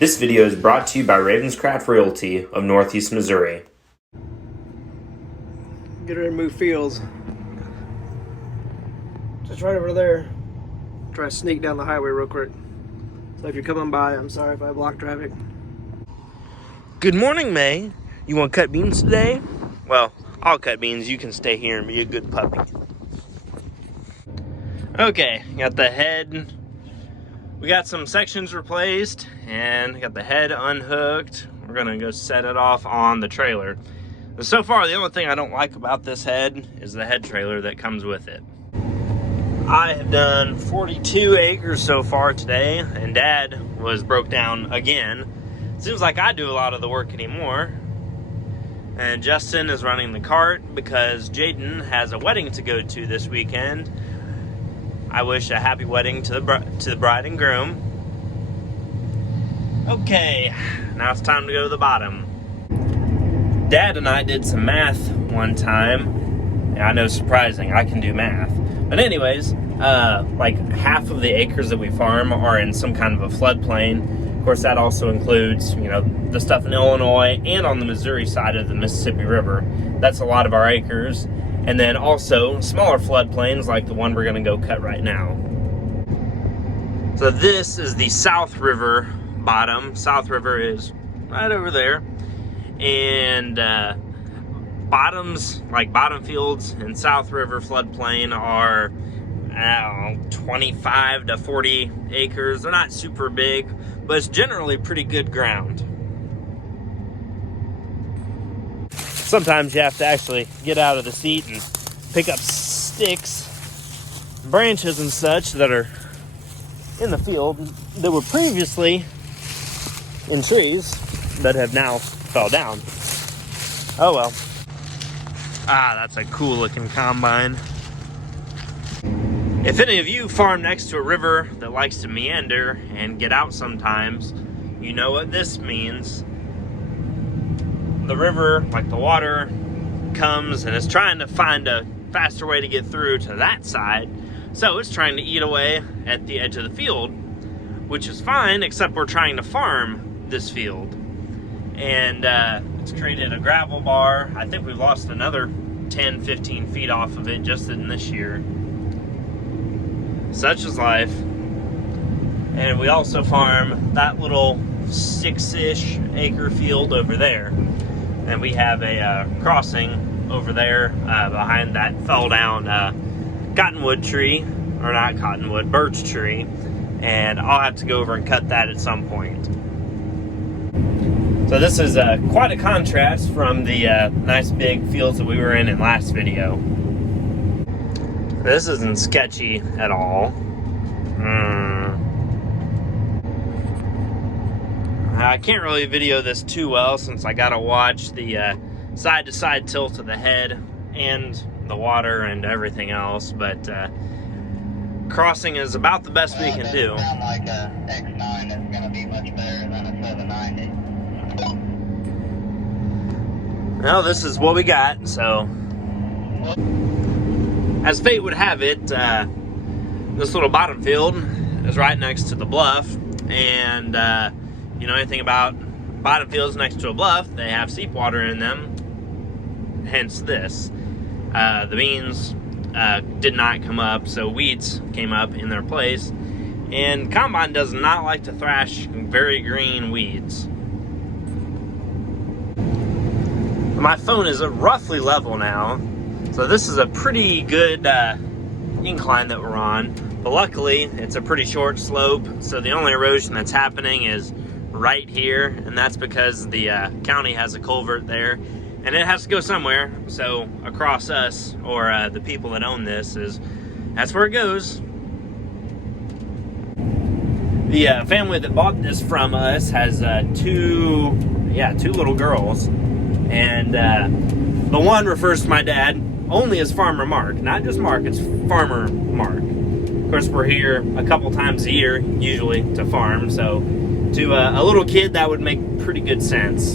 This video is brought to you by Ravenscraft Realty of Northeast Missouri. Get ready to move fields. Just right over there. Try to sneak down the highway real quick. So if you're coming by, I'm sorry if I block traffic. Good morning, May. You want to cut beans today? Well, I'll cut beans. You can stay here and be a good puppy. Okay, got the head. We got some sections replaced and got the head unhooked. We're gonna go set it off on the trailer. But so far, the only thing I don't like about this head is the head trailer that comes with it. I have done 42 acres so far today, and Dad was broke down again. Seems like I do a lot of the work anymore. And Justin is running the cart because Jaden has a wedding to go to this weekend. I wish a happy wedding to the bride and groom. Okay, now it's time to go to the bottom. Dad and I did some math one time. I know, surprising, I can do math. But anyways, like half of the acres that we farm are in some kind of a floodplain. Of course, that also includes, the stuff in Illinois and on the Missouri side of the Mississippi River. That's a lot of our acres. And then also smaller floodplains like the one we're gonna go cut right now. So this is the South River bottom. South River is right over there. And bottoms, like bottom fields in South River floodplain are 25 to 40 acres. They're not super big, but it's generally pretty good ground. Sometimes you have to actually get out of the seat and pick up sticks, branches and such that are in the field that were previously in trees that have now fell down. Oh well. That's a cool looking combine. If any of you farm next to a river that likes to meander and get out sometimes, you know what this means. The river, like the water, comes and is trying to find a faster way to get through to that side. So it's trying to eat away at the edge of the field, which is fine, except we're trying to farm this field. And it's created a gravel bar. I think we've lost another 10, 15 feet off of it just in this year. Such is life. And we also farm that little 6-ish acre field over there. And we have a crossing over there behind that fell down cottonwood tree, or not cottonwood, birch tree. And I'll have to go over and cut that at some point. So this is quite a contrast from the nice big fields that we were in last video. This isn't sketchy at all. I can't really video this too well since I gotta watch the side-to-side tilt of the head and the water and everything else, but crossing is about the best we can do. Sound like a X9 is gonna be much better than a 790. Well, this is what we got, so. As fate would have it, this little bottom field is right next to the bluff, and you know anything about bottom fields next to a bluff, they have seep water in them, hence this. The beans did not come up, so weeds came up in their place, and combine does not like to thrash very green weeds. My phone is roughly level now, so this is a pretty good incline that we're on, but luckily it's a pretty short slope, so the only erosion that's happening is right here, and that's because the county has a culvert there, and it has to go somewhere, so across us, or the people that own this, that's where it goes. The family that bought this from us has two little girls, and the one refers to my dad only as Farmer Mark, not just Mark, it's Farmer Mark. Of course, we're here a couple times a year, usually, to farm, so to a little kid, that would make pretty good sense.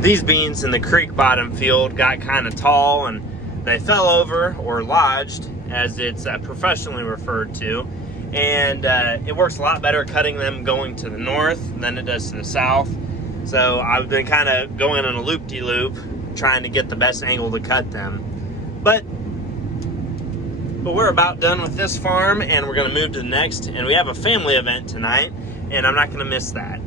These beans in the creek bottom field got kind of tall, and they fell over, or lodged, as it's professionally referred to, and it works a lot better cutting them going to the north than it does to the south. So I've been kind of going on a loop-de-loop, trying to get the best angle to cut them. But we're about done with this farm, and we're going to move to the next. And we have a family event tonight, and I'm not going to miss that.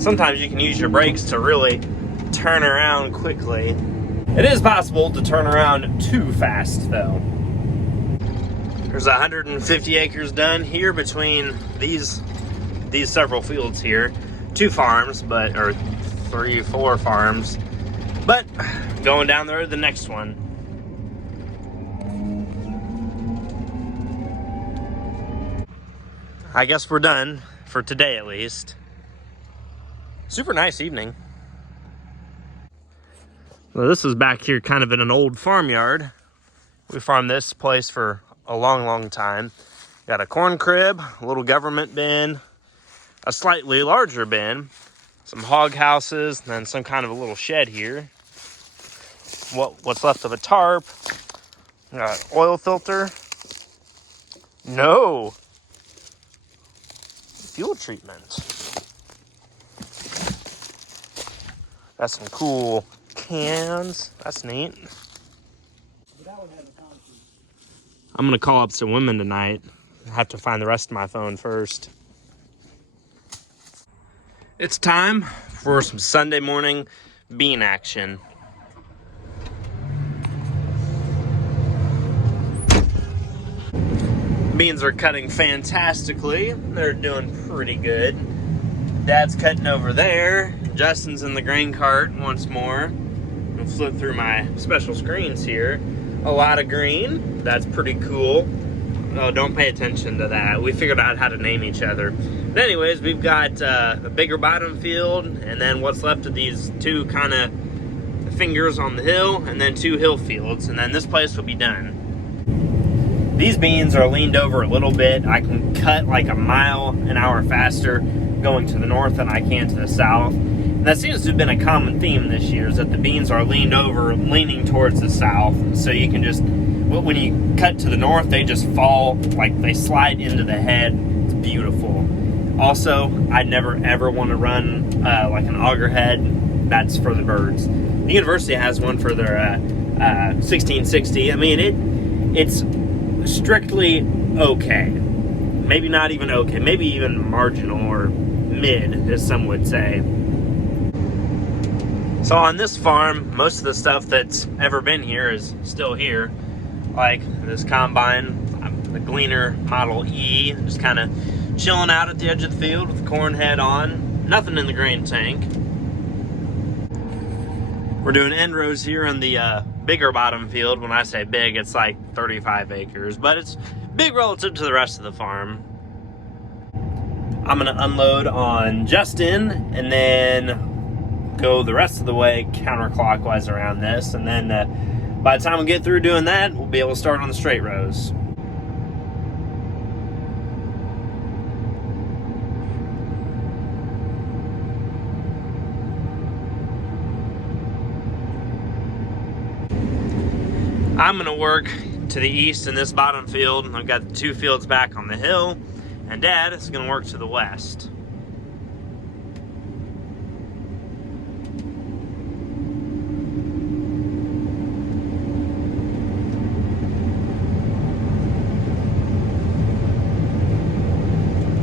Sometimes you can use your brakes to really turn around quickly. It is possible to turn around too fast, though. There's 150 acres done here between these several fields here. 2 farms, or 3, 4 farms. But going down the road, the next one. I guess we're done for today, at least. Super nice evening. Well, this is back here kind of in an old farmyard. We farmed this place for a long time. Got a corn crib, a little government bin, a slightly larger bin, some hog houses, and then some kind of a little shed here. What's left of a tarp. Got an oil filter. No. Fuel treatment. Got some cool cans. That's neat. I'm gonna call up some women tonight. I have to find the rest of my phone first. It's time for some Sunday morning bean action. Beans are cutting fantastically. They're doing pretty good. Dad's cutting over there. Justin's in the grain cart once more. I'll flip through my special screens here. A lot of green. That's pretty cool. Oh, don't pay attention to that. We figured out how to name each other. But anyways, we've got a bigger bottom field, and then what's left of these 2 kind of fingers on the hill, and then 2 hill fields, and then this place will be done. These beans are leaned over a little bit. I can cut like a mile an hour faster going to the north than I can to the south. And that seems to have been a common theme this year, is that the beans are leaned over, leaning towards the south. So you can just, when you cut to the north, they just fall, like they slide into the head. It's beautiful. Also, I'd never ever want to run like an auger head. That's for the birds. The university has one for their 1660. I mean, it's strictly okay. Maybe not even okay. Maybe even marginal or mid, as some would say. So on this farm, most of the stuff that's ever been here is still here. Like this combine, the Gleaner Model E, just kind of chilling out at the edge of the field with the corn head on. Nothing in the grain tank. We're doing end rows here on the bigger bottom field. When I say big, it's like 35 acres, but it's big relative to the rest of the farm. I'm gonna unload on Justin and then go the rest of the way counterclockwise around this, and then by the time we get through doing that, we'll be able to start on the straight rows. I'm gonna work to the east in this bottom field. I've got the 2 fields back on the hill, and Dad is gonna work to the west.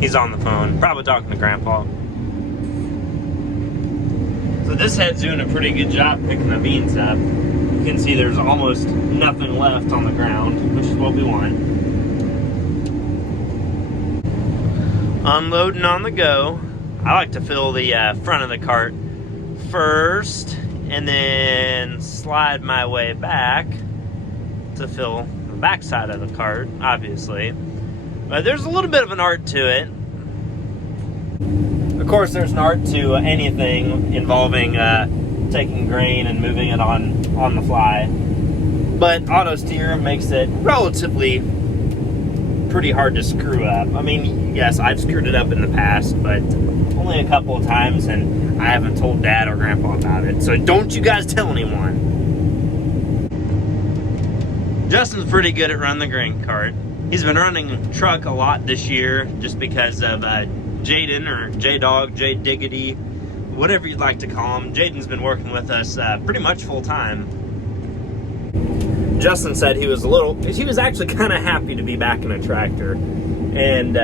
He's on the phone, probably talking to Grandpa. So this head's doing a pretty good job picking the beans up. You can see there's almost nothing left on the ground, which is what we want. Unloading on the go. I like to fill the front of the cart first, and then slide my way back to fill the back side of the cart, obviously. But there's a little bit of an art to it. Of course, there's an art to anything involving taking grain and moving it on the fly. But auto steer makes it relatively pretty hard to screw up. I mean, yes, I've screwed it up in the past, but only a couple of times, and I haven't told Dad or Grandpa about it. So don't you guys tell anyone. Justin's pretty good at running the grain cart. He's been running truck a lot this year just because of Jaden, or J-Dog, J-Diggity, whatever you'd like to call him. Jaden's been working with us pretty much full time. Justin said he was actually kind of happy to be back in a tractor. And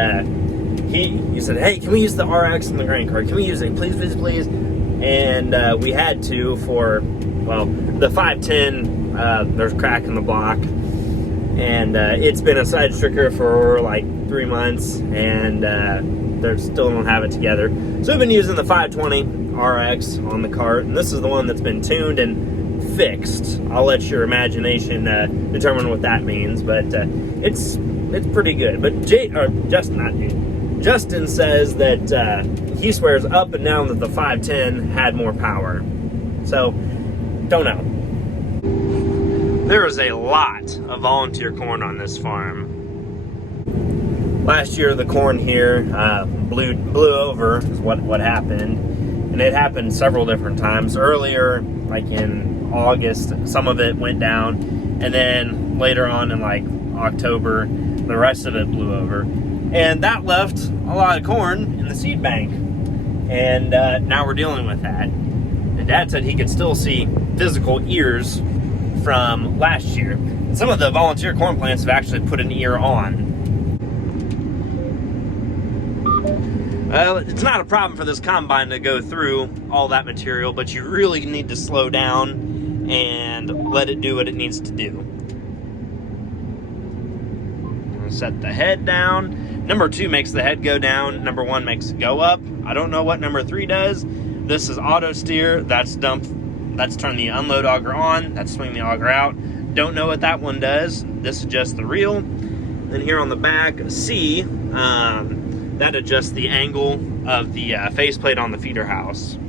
he said, hey, can we use the RX in the grain cart? Can we use it? Please, please, please. And we had to for, well, the 510, there's a crack in the block. And it's been a side stricker for like 3 months, and they still don't have it together. So we've been using the 520 RX on the cart, and this is the one that's been tuned and fixed. I'll let your imagination determine what that means, but it's pretty good. But Justin says that he swears up and down that the 510 had more power. So, don't know. There is a lot of volunteer corn on this farm. Last year, the corn here blew over, is what happened. And it happened several different times. Earlier, like in August, some of it went down. And then later on in like October, the rest of it blew over. And that left a lot of corn in the seed bank. And now we're dealing with that. And Dad said he could still see physical ears from last year. And some of the volunteer corn plants have actually put an ear on. Well, it's not a problem for this combine to go through all that material, but you really need to slow down and let it do what it needs to do. Set the head down. Number 2 makes the head go down. Number 1 makes it go up. I don't know what number 3 does. This is auto steer. That's dump. That's turn the unload auger on. That's swing the auger out. Don't know what that one does. This is just the reel. Then here on the back, C, that adjusts the angle of the faceplate on the feeder house.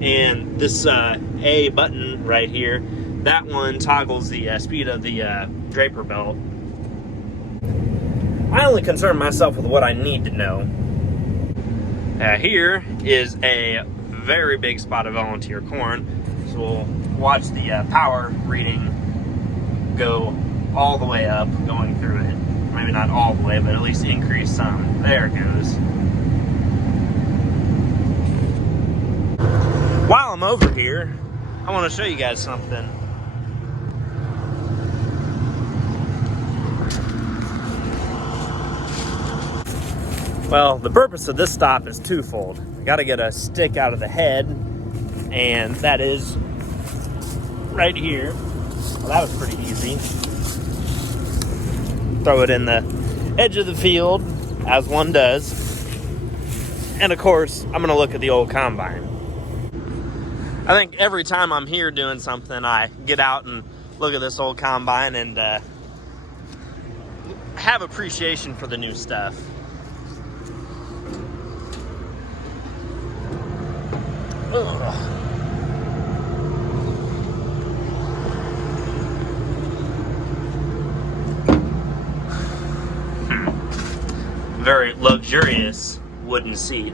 And this A button right here, that one toggles the speed of the draper belt. I only concern myself with what I need to know. Here is a very big spot of volunteer corn. So we'll watch the power reading go all the way up, going through it. Maybe not all the way, but at least increase some. There it goes. While I'm over here, I want to show you guys something. Well, the purpose of this stop is twofold. I got to get a stick out of the head, and that is right here. Well, that was pretty easy. Throw it in the edge of the field, as one does. And of course, I'm gonna look at the old combine. I think every time I'm here doing something, I get out and look at this old combine and have appreciation for the new stuff. Ugh. Very luxurious wooden seat.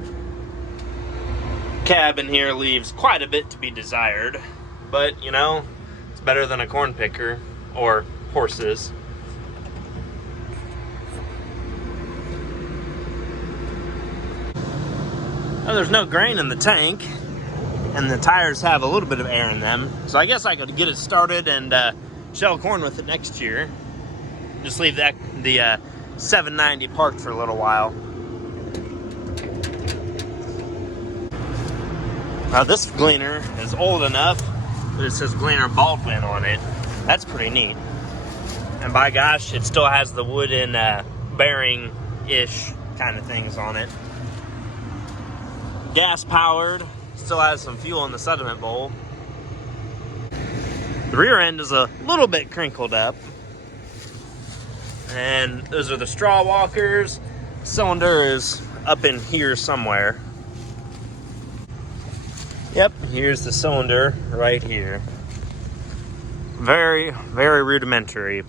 Cab in here leaves quite a bit to be desired, but you know, it's better than a corn picker or horses. Now, there's no grain in the tank, and the tires have a little bit of air in them, so I guess I could get it started and shell corn with it next year. Just leave the 790 parked for a little while. Now this gleaner is old enough that it says Gleaner Baldwin on it. That's pretty neat. And by gosh, it still has the wooden bearing-ish kind of things on it. Gas powered, still has some fuel in the sediment bowl. The rear end is a little bit crinkled up. And those are the straw walkers. Cylinder is up in here somewhere. Yep, here's the cylinder right here. Very, very rudimentary.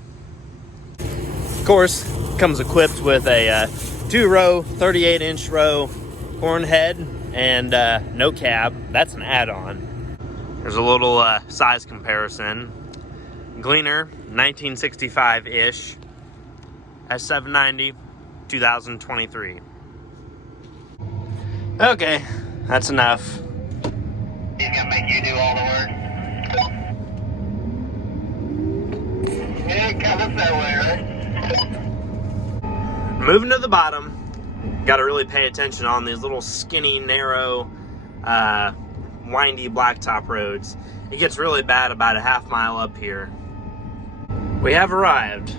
Of course, comes equipped with a 2-row, 38-inch row corn head and no cab. That's an add-on. There's a little size comparison. Gleaner, 1965-ish. S790, 2023. Okay, that's enough. He's gonna make you do all the work. Yeah, it comes that way, right? Moving to the bottom. Got to really pay attention on these little skinny, narrow, windy blacktop roads. It gets really bad about a half mile up here. We have arrived.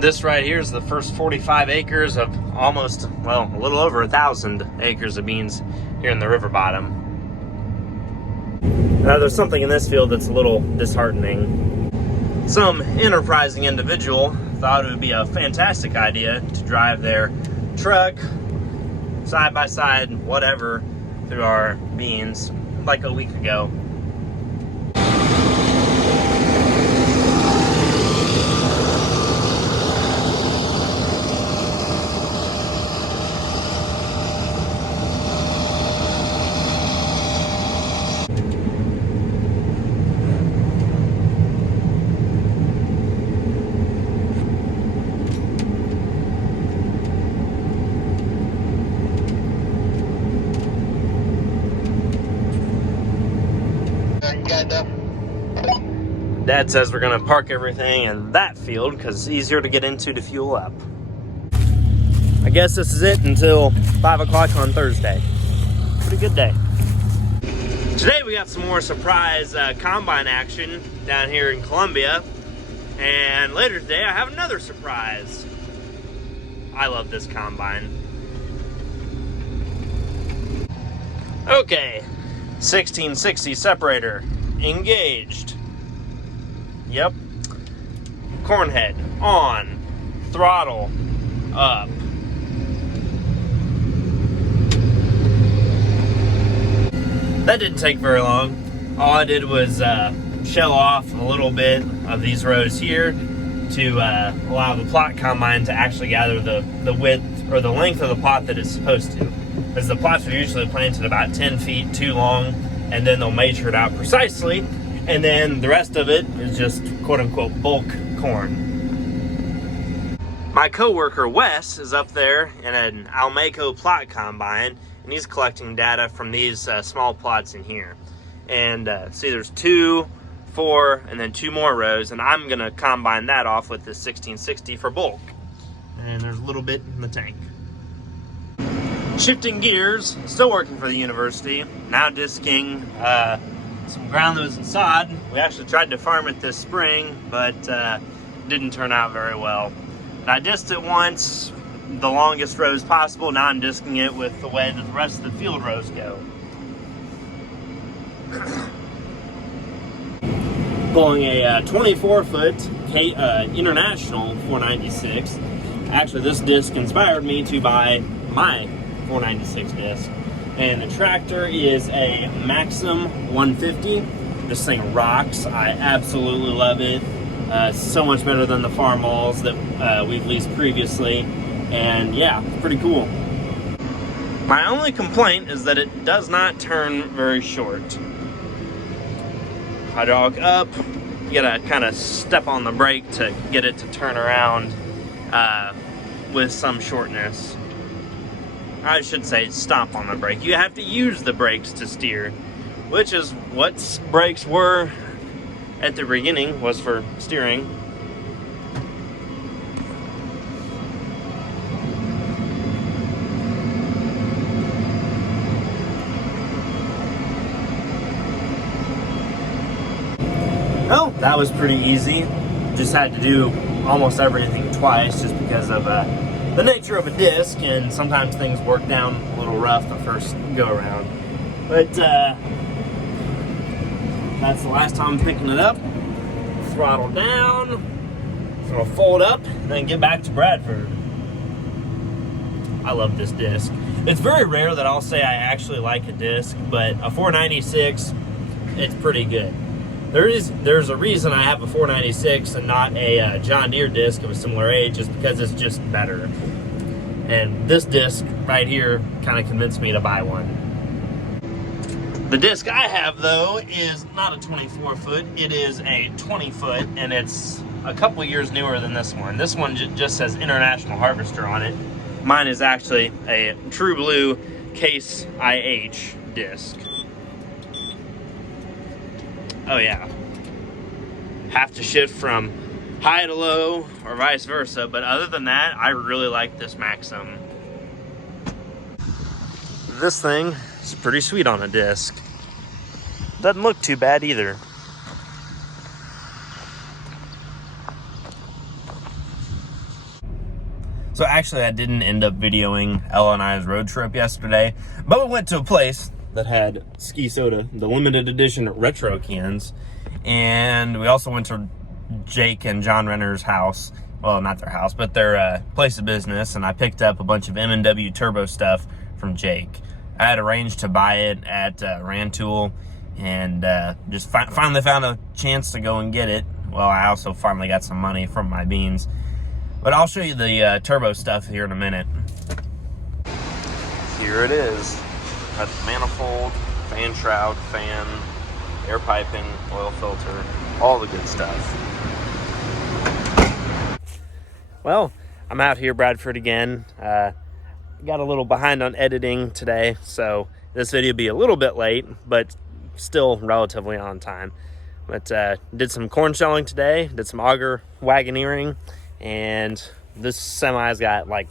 This right here is the first 45 acres of almost, well, a little over 1,000 acres of beans here in the river bottom. Now there's something in this field that's a little disheartening. Some enterprising individual thought it would be a fantastic idea to drive their truck side by side, whatever, through our beans like a week ago. Dad says we're gonna park everything in that field because it's easier to get into to fuel up. I guess this is it until 5 o'clock on Thursday. Pretty good day. Today we got some more surprise combine action down here in Columbia. And later today I have another surprise. I love this combine. Okay, 1660 separator engaged. Yep. Corn head on. Throttle up. That didn't take very long. All I did was shell off a little bit of these rows here to allow the plot combine to actually gather the width or the length of the plot that it's supposed to. Because the plots are usually planted about 10 feet too long, and then they'll measure it out precisely. And then the rest of it is just quote-unquote bulk corn. My co-worker Wes is up there in an Almaco plot combine, and he's collecting data from these small plots in here. And see, there's 2, 4, and then 2 more rows, and I'm gonna combine that off with this 1660 for bulk. And there's a little bit in the tank. Shifting gears, still working for the university, now disking some ground that was in sod. We actually tried to farm it this spring, but didn't turn out very well. And I disked it once, the longest rows possible. Now I'm disking it with the way that the rest of the field rows go. Pulling a 24-foot International 496. Actually, this disc inspired me to buy my 496 disc. And the tractor is a Maxim 150. This thing rocks. I absolutely love it. So much better than the Farmalls that we've leased previously. And yeah, it's pretty cool. My only complaint is that it does not turn very short. Hydraulic up. You gotta kind of step on the brake to get it to turn around with some shortness. I should say stomp on the brake. You have to use the brakes to steer, which is what brakes were at the beginning, was for steering. Oh, that was pretty easy. Just had to do almost everything twice just because of the nature of a disc, and sometimes things work down a little rough the first go around. But that's the last time I'm picking it up. Throttle down. It'll fold up and then get back to Bradford. I love this disc. It's very rare that I'll say I actually like a disc, but a 496, it's pretty good. There's a reason I have a 496 and not a John Deere disc of a similar age, is because it's just better. And this disc right here kind of convinced me to buy one. The disc I have, though, is not a 24 foot. It is a 20 foot, and it's a couple years newer than this one. This one just says International Harvester on it. Mine is actually a True Blue Case IH disc. Oh yeah. Have to shift from high to low or vice versa, but other than that, I really like this Maxim. This thing is pretty sweet on a disc. Doesn't look too bad either. So actually I didn't end up videoing Ella and I's road trip yesterday, but we went to a place that had Ski Soda, the limited edition retro cans, and we also went to Jake and John Renner's house. Well, not their house, but their place of business, and I picked up a bunch of M&W Turbo stuff from Jake. I had arranged to buy it at Rantoul, and just finally found a chance to go and get it. Well, I also finally got some money from my beans. But I'll show you the turbo stuff here in a minute. Here it is. Got the manifold, fan shroud, fan, air piping, oil filter, all the good stuff. Well, I'm out here, Bradford, again. Got a little behind on editing today, so this video will be a little bit late, but still relatively on time. But did some corn shelling today, did some auger wagoneering, and this semi's got like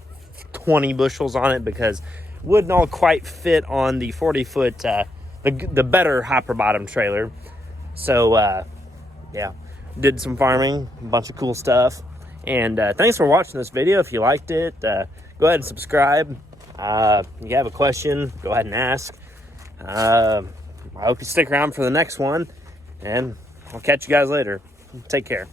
20 bushels on it because it wouldn't all quite fit on the 40-foot, the better hopper bottom trailer. So, yeah, did some farming, a bunch of cool stuff. And thanks for watching this video. If you liked it, go ahead and subscribe. If you have a question, go ahead and ask. I hope you stick around for the next one, and I'll catch you guys later. Take care.